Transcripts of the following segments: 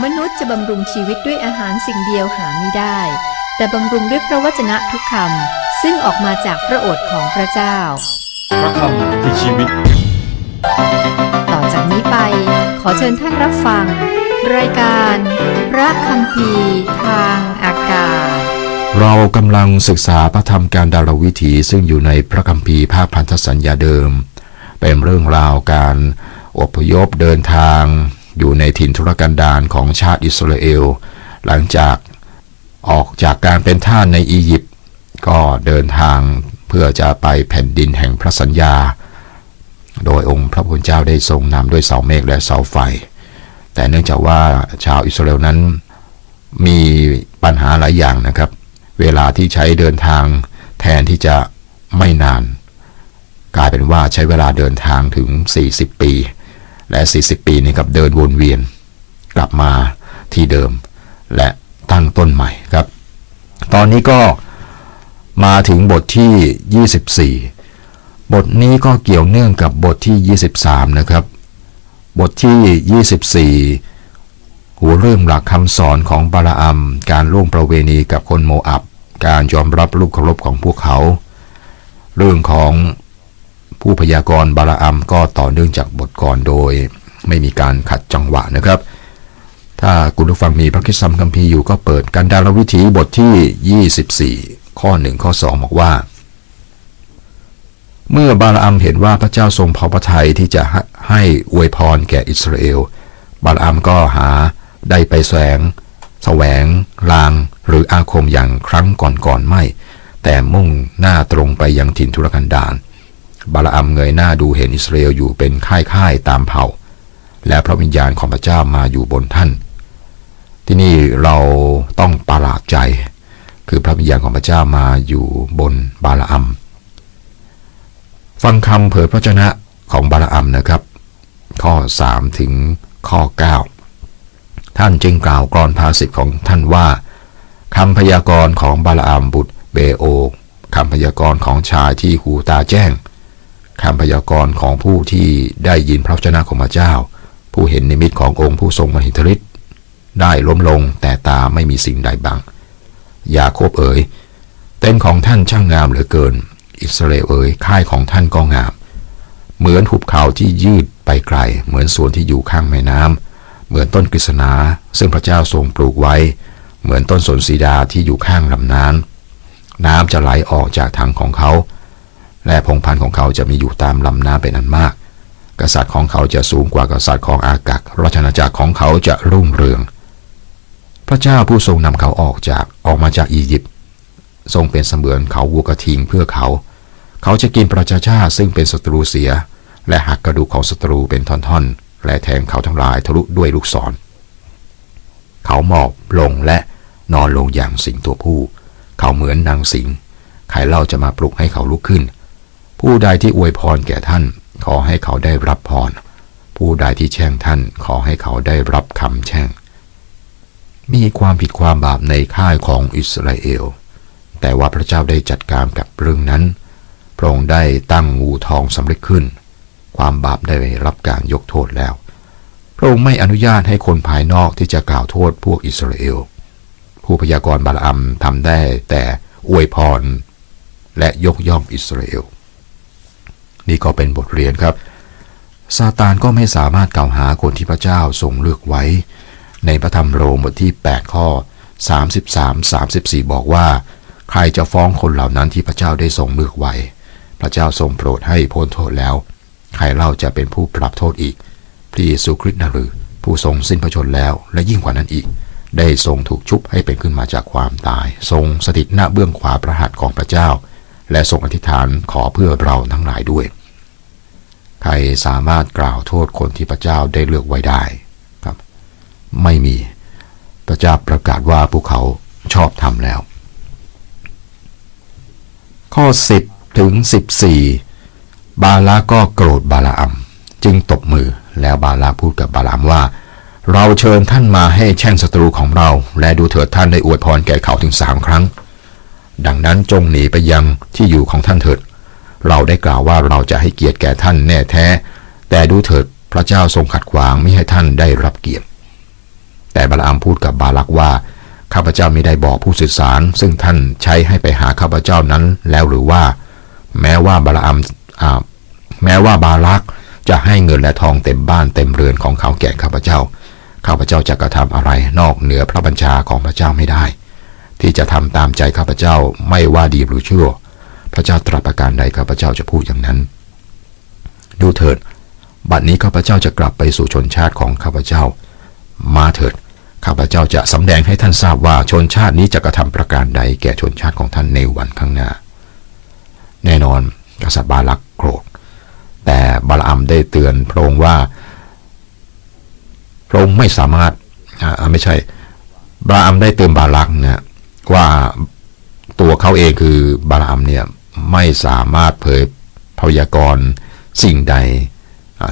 มนุษย์จะบำรุงชีวิตด้วยอาหารสิ่งเดียวหาไม่ได้ แต่บำรุงด้วยพระวจนะทุกคำ ซึ่งออกมาจากพระโอษฐ์ของพระเจ้า พระคำคือชีวิต ต่อจากนี้ไป ขอเชิญท่านรับฟัง รายการ พระคำพีร์ทางอากาศ เรากำลังศึกษาพระธรรมการดารวิถีซึ่งอยู่ในพระคัมภีร์ภาคพันธสัญญาเดิม เป็นเรื่องราวการอพยพเดินทาง อยู่ในถิ่นทุรกันดารของชาติอิสราเอล หลังจากออกจากการเป็นทาสในอียิปต์ก็เดินทางเพื่อจะไปแผ่นดินแห่งพระสัญญา โดยองค์พระผู้เป็นเจ้าได้ทรงนำด้วยเสาเมฆและเสาไฟ แต่เนื่องจากว่าชาวอิสราเอลนั้นมีปัญหาหลายอย่างนะครับ เวลาที่ใช้เดินทางแทนที่จะไม่นาน กลายเป็นว่าใช้เวลาเดินทางถึง 40 ปี และ 40 ปีนี้กับเดินวนเวียนกลับมาที่เดิม และตั้งต้นใหม่ครับ ตอนนี้ก็มาถึงบทที่ 24 บทนี้ก็เกี่ยวเนื่องกับบทที่ 23 นะครับ บทที่ 24 หัวเริ่มหลักคำสอนของบาลาอัม การล่วงประเวณีกับคนโมอับ การยอมรับลูกเคารพของพวกเขา เรื่องของ ผู้พยากรณ์บาลาอัมก็ต่อเนื่องจากบทก่อนโดย ไม่มีการขัดจังหวะนะครับ ถ้าคุณผู้ฟังมีพระคิดซัมคัมภีร์อยู่ก็เปิดกันดารวิถีบทที่ 24 ข้อ 1 ข้อ 2 บอกว่า เมื่อบาลาอัมเห็นว่าพระเจ้าทรงพอพระทัยที่จะให้อวยพรแก่อิสราเอล บาลาอัมก็หาได้ไปแสวงแสวง ลาง หรืออาคมอย่างครั้งก่อนๆไม่ แต่มุ่งหน้าตรงไปยังถิ่นทุรกันดาร บาลาอัมเงยหน้าดูเห็นอิสราเอลอยู่เป็นค่ายๆตามเผ่า และพระวิญญาณของพระเจ้ามาอยู่บนท่าน ที่นี่เราต้องประหลาดใจ คือพระวิญญาณของพระเจ้ามาอยู่บนบาลาอัมฟังคำเผยพระชนะของบาลาอัมนะครับ ข้อ 3 ถึงข้อ 9 ท่านจึงกล่าวกรอนภาษิตของท่านว่าคำพยากรณ์ของบาลาอัมบุตรเบโอคำพยากรณ์ของชายที่หูตาแจ้ง คำพยากรณ์ของผู้ที่ได้ยินพระวจนะของพระเจ้า ผู้เห็นนิมิตขององค์ผู้ทรงมหิทธิฤทธิ์ได้ล้มลงแต่ตาไม่มีสิ่งใดบัง ยาโคบเอ๋ยเต้นของท่านช่างงามเหลือเกิน อิสราเอลเอ๋ยค่ายของท่านก็งาม เหมือนหุบเขาที่ยืดไปไกล เหมือนสวนที่อยู่ข้างแม่น้ำเหมือนต้นกฤษณาซึ่งพระเจ้าทรงปลูกไว้ เหมือนต้นสนสีดาที่อยู่ข้างลำน้ำน้ำจะไหลออกจากถังของเขา และพงพันธุ์ของเขาจะมีอยู่ตามลำน้ำเป็นอันมาก กษัตริย์ของเขาจะสูงกว่ากษัตริย์ของอากักราชอาจักรของเขาจะรุ่งเรือง พระเจ้าผู้ทรงนำเขาออกจากออกมาจากอียิปต์ทรงเป็นเสมือนเขาวัวกระทิงเพื่อเขา เขาจะกินประชาชาติซึ่งเป็นศัตรูเสีย และหักกระดูกของศัตรูเป็นท่อนๆ และแทงเขาทั้งหลายทะลุด้วยลูกศร เขาหมอบลงและนอนลงอย่างสิงตัวผู้ เขาเหมือนนางสิง ใครเล่าจะมาปลุกให้เขาลุกขึ้น ผู้ใดที่อวยพรแก่ท่าน ขอให้เขาได้รับพร ผู้ใดที่แช่งท่าน ขอให้เขาได้รับคำแช่ง มีความผิดความบาปในค่ายของอิสราเอล แต่ว่าพระเจ้าได้จัดการกับเรื่องนั้น พระองค์ได้ตั้งงูทองสำเร็จขึ้น ความบาปได้รับการยกโทษแล้ว พระองค์ไม่อนุญาตให้คนภายนอกที่จะกล่าวโทษพวกอิสราเอล ผู้พยากรณ์บาลอัมทำได้แต่อวยพรและยกย่องอิสราเอล นี่ก็เป็นบทเรียนครับ ซาตานก็ไม่สามารถกล่าวหาคนที่พระเจ้าทรงเลือกไว้ ในพระธรรมโรมบทที่ 8 ข้อ 33 34 บอกว่า ใครจะฟ้องคนเหล่านั้นที่พระเจ้าได้ทรงเลือกไว้ พระเจ้าทรงโปรดให้พ้นโทษแล้ว ใครเล่าจะเป็นผู้ปรับโทษอีก พระเยซูคริสต์นะหรือ ผู้ทรงสิ้นพระชนแล้ว และยิ่งกว่านั้นอีก ได้ทรงถูกชุบให้เป็นขึ้นมาจากความตาย ทรงสถิตหน้าเบื้องขวาพระหัตถ์ของพระเจ้า และทรงอธิษฐานขอเพื่อเราทั้งหลายด้วย ใครสามารถกล่าวโทษคนที่พระเจ้าได้เลือกไว้ได้ครับ ไม่มีพระเจ้าประกาศว่าพวกเขาชอบทำแล้ว ข้อ 10 ถึง 14 บาลาก็โกรธบาลาอัมจึงตบมือแล้วบาลาพูดกับบาลามว่า เราเชิญท่านมาให้แช่งศัตรูของเรา และดูเถิดท่านได้อวยพรแก่เขาถึงสามครั้ง ดังนั้นจงหนีไปยังที่อยู่ของท่านเถิด เราได้กล่าวว่าเราจะให้เกียรติแก่ท่านแน่แท้ แต่ดูเถิดพระเจ้าทรงขัดขวางไม่ให้ท่านได้รับเกียรติ แต่บาลามพูดกับบาลักว่าข้าพเจ้าไม่ได้บอกผู้สื่อสาร ซึ่งท่านใช้ให้ไปหาข้าพเจ้านั้นแล้วหรือว่า แม้ว่าบาลามแม้ว่าบาลักจะให้เงินและทองเต็มบ้านเต็มเรือนของเขาแก่ข้าพเจ้า ข้าพเจ้าจะกระทำอะไรนอกเหนือพระบัญชาของพระเจ้าไม่ได้ ที่จะทำตามใจข้าพเจ้าไม่ว่าดีหรือชั่ว พระเจ้าตรัสประการใดข้าพเจ้าจะพูดอย่างนั้น ดูเถิด บัดนี้ข้าพเจ้าจะกลับไปสู่ชนชาติของข้าพเจ้า มาเถิด ข้าพเจ้าจะสำแดงให้ท่านทราบว่าชนชาตินี้จะกระทำประการใดแก่ชนชาติของท่านในวันข้างหน้า แน่นอนกษัตริย์บาลักโกรธ แต่บาลอัมได้เตือนพระองค์ว่า พระองค์ไม่สามารถอ่าไม่ใช่บาลอัมได้เตือนบาลักนะ ว่าตัวเขาเองคือบาลอัมเนี่ยไม่สามารถเผยพยากรณ์สิ่งใด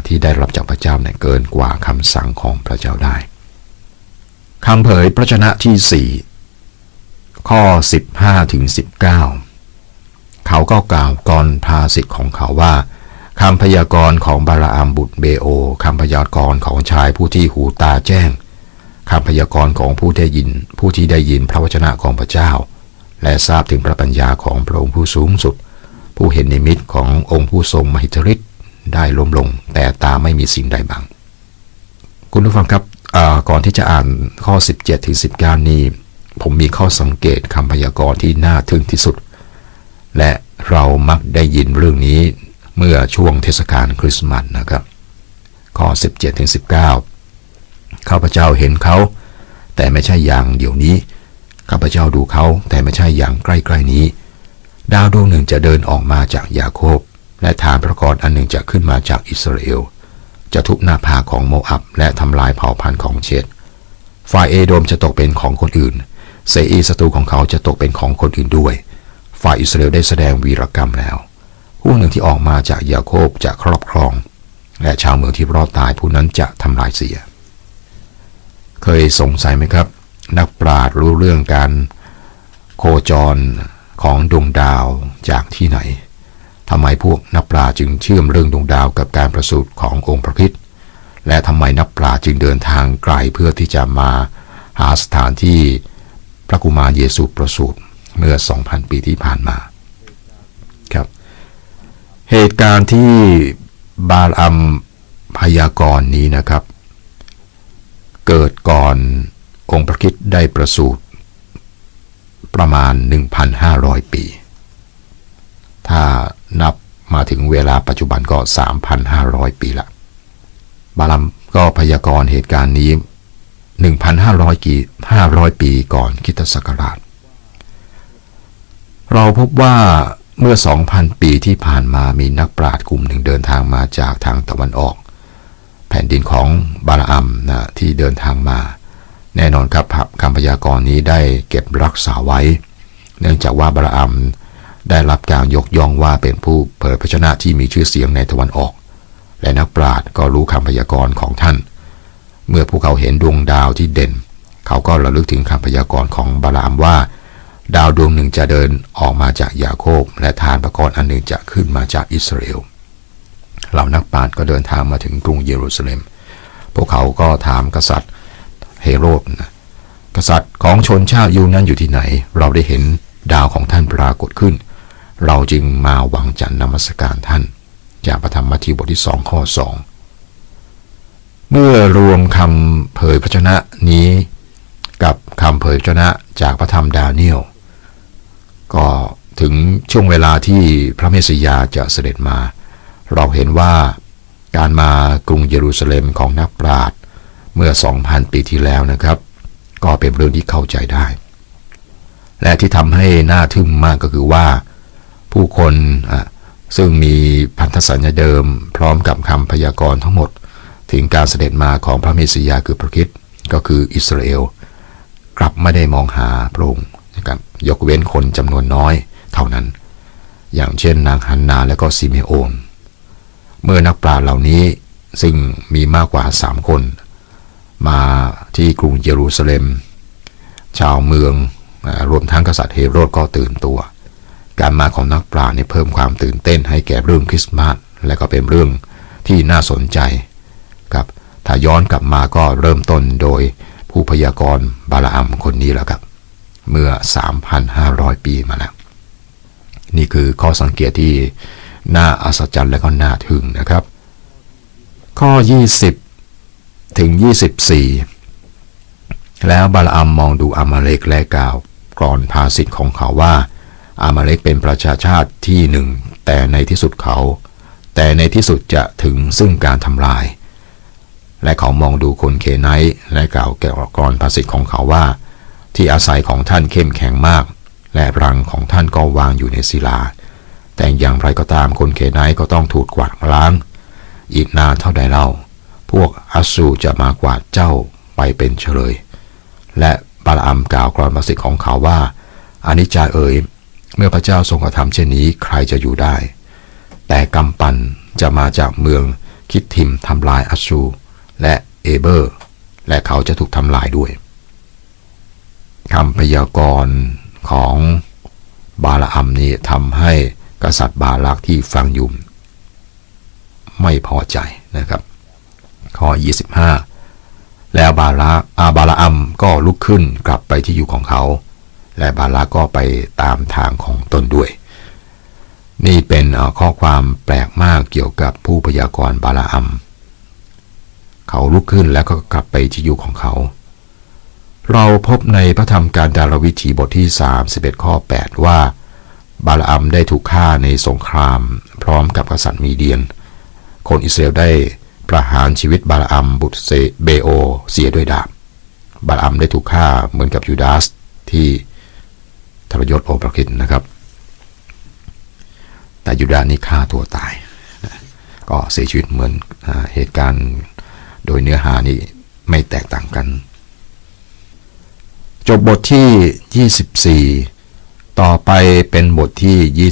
ที่ได้รับจากพระเจ้าเนี่ยเกินกว่าคำสั่งของพระเจ้าได้คำเผยพระชนะที่ 4 ข้อ 15ถึง19 เขาก็กล่าวกรภาสิทธิ์ของเขาว่าคำพยากรณ์ของบาราอัมบุตรเบโอคำพยากรณ์ของชายผู้ที่หูตาแจ้ง คำพยากรณ์ของผู้ได้ยิน ผู้ที่ได้ยินพระวจนะของพระเจ้า และทราบถึงพระปัญญาของพระองค์ผู้สูงสุด ผู้เห็นนิมิตขององค์ผู้ทรงมหิทธิฤทธิ์ได้ล้มลง แต่ตาไม่มีสิ่งใดบัง คุณผู้ฟังครับก่อนที่จะอ่านข้อ 17ถึง19 นี้ ผมมีข้อสังเกตคำพยากรณ์ที่น่าทึ่งที่สุด และเรามักได้ยินเรื่องนี้เมื่อช่วงเทศกาลคริสต์มาสนะครับ ข้อ 17ถึง19 ข้าพเจ้าเห็นเขา แต่ไม่ใช่อย่างเดี๋ยวนี้ ข้าพเจ้าดูเขาแต่ไม่ใช่อย่างใกล้ๆนี้ ดาวดวงหนึ่งจะเดินออกมาจากยาโคบ และฐานพระกรอันหนึ่งจะขึ้นมาจากอิสราเอล จะทุบหน้าผาของโมอับและทำลายเผ่าพันธุ์ของเชดฝ่ายเอโดมจะตกเป็นของคนอื่น เซอีศัตรูของเขาจะตกเป็นของคนอื่นด้วย ฝ่ายอิสราเอลได้แสดงวีรกรรมแล้ว ผู้หนึ่งที่ออกมาจากยาโคบจะครอบครอง และชาวเมืองที่รอดตายผู้นั้นจะทำลายเสีย เคยสงสัยไหมครับ นักปราชญ์รู้เรื่องการโคจรของดวงดาวจากที่ไหนทำไมพวกนักปราชญ์จึงเชื่อมเรื่องดวงดาวกับการประสูติขององค์พระคริสต์และทำไมนักปราชญ์จึงเดินทางไกลเพื่อที่จะมาหาสถานที่พระกุมารเยซูประสูติเมื่อ 2,000 ปีที่ผ่านมาครับ เหตุการณ์ที่บาลอัมพยากรณ์นี้นะครับ เกิดก่อนองค์พระคริสต์ได้ประสูติประมาณ 1,500 ปี ถ้านับมาถึงเวลาปัจจุบันก็ 3,500 ปีละ บาลัมก็พยากรณ์เหตุการณ์นี้ 1,500 กี่ 500 ปีก่อนคริสตศักราช เราพบว่าเมื่อ 2,000 ปีที่ผ่านมามีนักปราชญ์กลุ่มหนึ่งเดินทางมาจากทางตะวันออก แผ่นดินของบาลอัมนะที่เดินทางมา แน่นอนครับคำพยากรณ์นี้ได้เก็บรักษาไว้ เนื่องจากว่าบาลอัมได้รับการยกย่องว่าเป็นผู้เผยพระชนะที่มีชื่อเสียงในตะวันออก และนักปราชญ์ก็รู้คำพยากรณ์ของท่าน เมื่อพวกเขาเห็นดวงดาวที่เด่น เขาก็ระลึกถึงคำพยากรณ์ของบาลามว่า ดาวดวงหนึ่งจะเดินออกมาจากยาโคบและฐานประกรณ์อันหนึ่งจะขึ้นมาจากอิสราเอล เหล่านักปราชญ์ก็เดินทางมาถึงกรุงเยรูซาเล็ม พวกเขาก็ถามกษัตริย์เฮโรดนะกษัตริย์ของชนชาติยูนั้นอยู่ที่ไหน เราได้เห็นดาวของท่านปรากฏขึ้น เราจึงมาหวังจันนมัสการท่าน จากพระธรรมมัทธิวบทที่สองข้อสองเมื่อรวมคำเผยพระชนะนี้กับคำเผยพระชนะจากพระธรรมดาเนียลก็ถึงช่วงเวลาที่พระเมสสยาจะเสด็จมา เราเห็นว่าการมากรุงเยรูซาเล็มของนักปราชญ์เมื่อ 2,000 ปีที่แล้วนะครับ ก็เป็นเรื่องที่เข้าใจได้ และที่ทำให้น่าทึ่งมากก็คือว่า ผู้คนซึ่งมีพันธสัญญาเดิม พร้อมกับคำพยากรณ์ทั้งหมด ถึงการเสด็จมาของพระเมสสิยาคือพระคริสต์ก็คืออิสราเอล กลับไม่ได้มองหาพระองค์นะครับยกเว้นคนจำนวนน้อยเท่านั้น อย่างเช่นนางฮันนาและก็ซิเมโอน เมื่อนักปราชญ์เหล่านี้ซึ่งมีมากกว่าสามคน มาที่กรุงเยรูซาเล็ม ชาวเมืองรวมทั้งกษัตริย์เฮโรดก็ตื่นตัว การมาของนักปราชญ์เนี่ยเพิ่มความตื่นเต้นให้แก่เรื่องคริสต์มาสและก็เป็นเรื่องที่น่าสนใจครับถ้าย้อนกลับมาก็เริ่มต้นโดยผู้พยากรณ์บาลามคนนี้แล้วครับเมื่อ 3,500 ปีมาแล้ว นี่คือข้อสังเกตที่ น่าอัศจรรย์และก็น่าทึ่งนะครับ ข้อ 20 ถึง 24 แล้วบาลาอัมมองดูอามาเลกและกล่าวกรอนภาษิตของเขาว่า อามาเลกเป็นประชาชาติที่หนึ่ง แต่ในที่สุดเขา แต่ในที่สุดจะถึงซึ่งการทำลาย และเขามองดูคนเคไนท์และกล่าวแก่กรอนภาษิตของเขาว่า ที่อาศัยของท่านเข้มแข็งมาก และรังของท่านก็วางอยู่ในศิลา แต่อย่างไรก็ตามคนเคไนก็ต้องถูกกวาดล้าง อีกนานเท่าใดเล่า พวกอัสูจะมากวาดเจ้าไปเป็นเฉลย และบาลอัมกล่าวกรอนภาษิตของเขาว่าอานิจจาเอ๋ยเมื่อพระเจ้าทรงกระทำเช่นนี้ใครจะอยู่ได้ แต่กำปันจะมาจากเมืองคิดทิมทำลายอัสูและเอเบอร์ และเขาจะถูกทำลายด้วยคำพยากรณ์ของบาลอัมนี้ทำให้ กษัตริย์บาลักที่ฟังอยู่ไม่พอใจนะครับข้อ 25 แล้วบาลาอาบาลาอัมก็ลุกขึ้นกลับไปที่อยู่ของเขา และบาลาก็ไปตามทางของตนด้วย นี่เป็นข้อความแปลกมากเกี่ยวกับผู้พยากรณ์บาลาอัมเขาลุกขึ้นแล้วก็กลับไปที่อยู่ของเขา เราพบในพระธรรมการดารวิถีบทที่ 31 ข้อ 8 ว่า บาลอัมได้ถูกฆ่าในสงคราม พร้อมกับกษัตริย์มีเดียน คนอิสราเอลได้ประหารชีวิตบาลอัมบุตรเซเบโอเสียด้วยดาบ บาลอัมได้ถูกฆ่าเหมือนกับยูดาสที่ทรยศโอปรคิดนะครับ แต่ยูดาสนี่ฆ่าตัวตายนะก็เสียชีวิตเหมือนเหตุการณ์โดยเนื้อหานี่ไม่แตกต่างกัน จบบทที่ 24 ต่อไปเป็นบทที่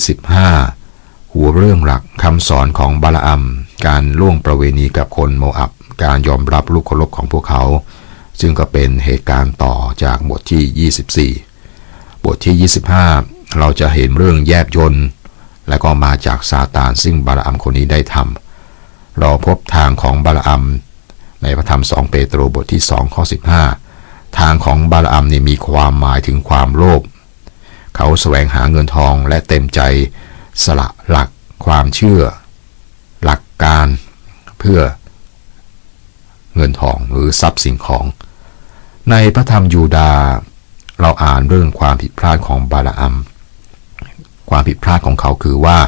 25 หัวเรื่องหลักคำสอนของบาลอัม การล่วงประเวณีกับคนโมอับ การยอมรับลูกเคารพของพวกเขา ซึ่งก็เป็นเหตุการณ์ต่อจากบทที่ 24 บทที่ 25 เราจะเห็นเรื่องแยบยนต์ และก็มาจากซาตานซึ่งบาลอัมคนนี้ได้ทำ เราพบทางของบาลอัม ในพระธรรม2เปโตรบทที่2ข้อ15 ทางของบาลอัมนี่มีความหมายถึงความโลภ เขาแสวงหาเงินทองและเต็มใจสละหลักความเชื่อ หลักการเพื่อเงินทองหรือทรัพย์สิ่งของ ในพระธรรมยูดา เราอ่านเรื่องความผิดพลาดของบาลาอัม ความผิดพลาดของเขาคือว่า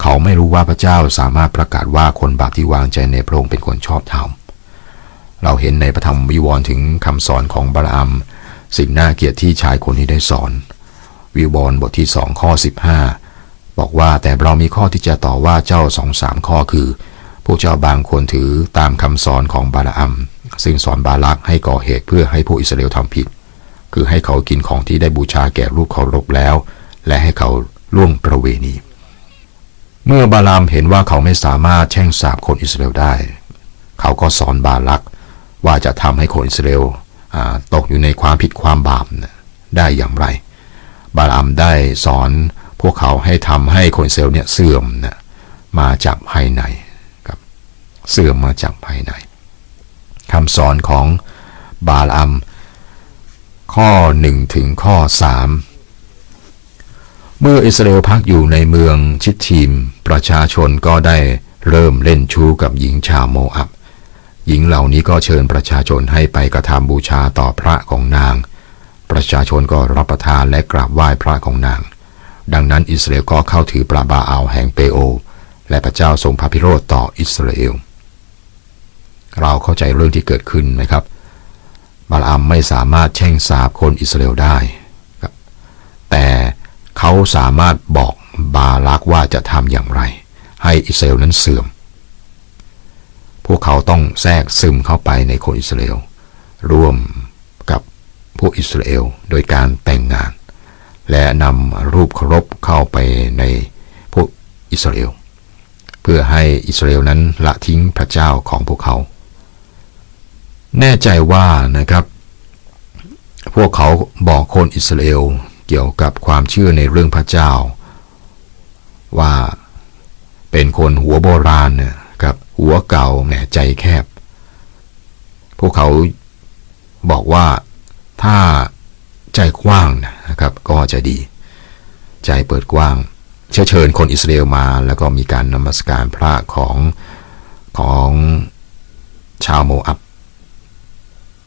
เขาไม่รู้ว่าพระเจ้าสามารถประกาศว่าคนบาปที่วางใจในพระองค์เป็นคนชอบธรรมเราเห็นในพระธรรมวิวรณ์ถึงคำสอนของบาลาอัม สิ่งน่าเกลียดที่ชายคนนี้ได้สอน วิวรณ์บทที่สองข้อ 15 บอกว่าแต่เรามีข้อที่จะต่อว่าเจ้าสองสามข้อคือพวกเจ้าบางคนถือตามคำสอนของบาลอัม ซึ่งสอนบาลักให้ก่อเหตุเพื่อให้ผู้อิสราเอลทำผิด คือให้เขากินของที่ได้บูชาแก่รูปเคารพแล้ว และให้เขาล่วงประเวณี เมื่อบาลามเห็นว่าเขาไม่สามารถแช่งสาบคนอิสราเอลได้ เขาก็สอนบาลักว่าจะทำให้คนอิสราเอลตกอยู่ในความผิดความบาปได้อย่างไร บาลามได้สอนพวกเขาให้ทำให้คนอิสราเอลเนี่ยเสื่อมนะมาจากภายในครับเสื่อมมาจากภายในคำสอนของบาลามข้อ 1 ถึงข้อ 3 เมื่ออิสราเอลพักอยู่ในเมืองชิดทีม ประชาชนก็ได้เริ่มเล่นชู้กับหญิงชาวโมอับ หญิงเหล่านี้ก็เชิญประชาชนให้ไปกระทำบูชาต่อพระของนาง ประชาชนก็รับประทานและกราบไหว้พระของนาง ดังนั้นอิสราเอลก็เข้าถือปราบาอัลแห่งเปโอ และพระเจ้าทรงพระพิโรธต่ออิสราเอล เราเข้าใจเรื่องที่เกิดขึ้นไหมครับ บาลอัมไม่สามารถแช่งสาบคนอิสราเอลได้ครับแต่เขาสามารถบอกบาลักว่าจะทำอย่างไร ให้อิสราเอลนั้นเสื่อม พวกเขาต้องแทรกซึมเข้าไปในคนอิสราเอลร่วม พวกอิสราเอลโดยการแต่งงาน และนำรูปเคารพเข้าไปในพวกอิสราเอลเพื่อให้อิสราเอลนั้นละทิ้งพระเจ้าของพวกเขา แน่ใจว่านะครับ พวกเขาบอกคนอิสราเอลเกี่ยวกับความเชื่อในเรื่องพระเจ้า ว่าเป็นคนหัวโบราณเนี่ยกับหัวเก่าแหมใจแคบ พวกเขาบอกว่า ถ้าใจกว้างนะครับก็จะดี ใจเปิดกว้าง เชื้อเชิญคนอิสราเอลมา แล้วก็มีการนมัสการพระของของชาวโมอับ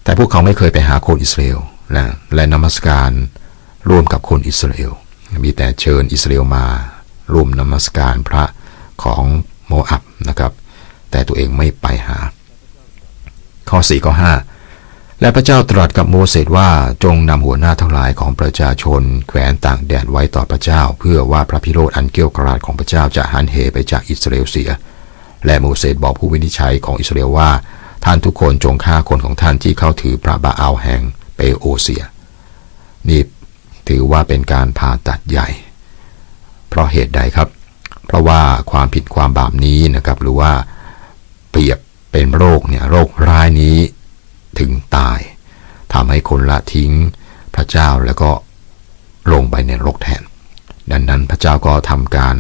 แต่พวกเขาไม่เคยไปหาคนอิสราเอลและและนมัสการร่วมกับคนอิสราเอล มีแต่เชิญอิสราเอลมาร่วมนมัสการพระของโมอับนะครับ แต่ตัวเองไม่ไปหา ข้อ 4 ข้อ 5 และพระเจ้าตรัสกับโมเสสว่าจงนำหัวหน้าทั้งหลายของประชาชนแขวนต่างแดนไว้ต่อพระเจ้า เพื่อว่าพระพิโรธอันเกรี้ยวกราดของพระเจ้าจะหันเหไปจากอิสราเอลเสีย และโมเสสบอกผู้วินิจฉัยของอิสราเอลว่า ท่านทุกคนจงฆ่าคนของท่านที่เข้าถือพระบาอาแห่งเปโอเซีย นี่ถือว่าเป็นการผ่าตัดใหญ่ เพราะเหตุใดครับ เพราะว่าความผิดความบาปนี้นะครับหรือว่าเปรียบเป็นโรคเนี่ยโรคร้ายนี้ ถึงตายทำให้คนละทิ้งพระเจ้าแล้วก็ลงไปในรกแทน ดังนั้นพระเจ้าก็ทำการ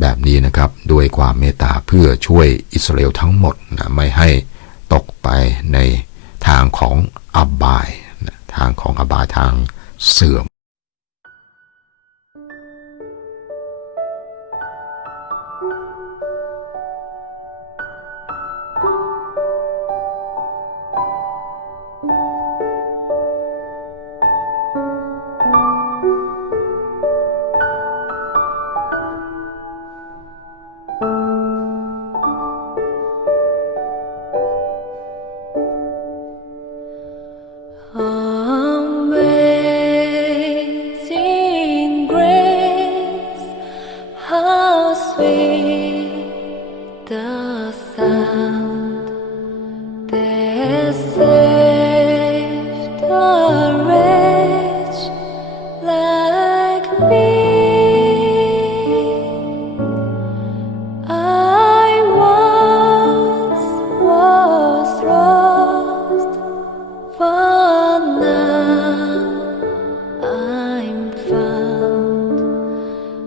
แบบนี้นะครับด้วยความเมตตาเพื่อช่วยอิสราเอลทั้งหมดนะไม่ให้ตกไปในทางของอบายนะทางของอบายทางเสื่อม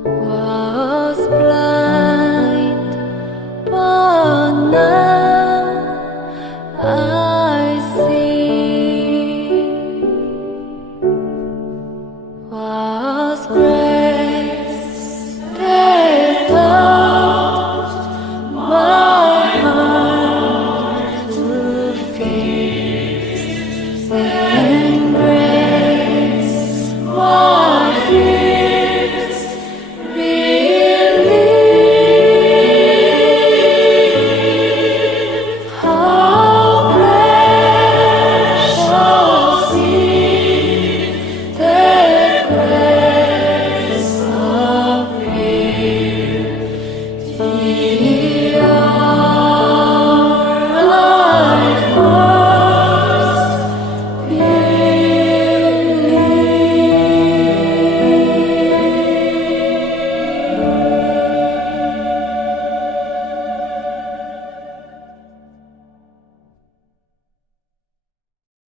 我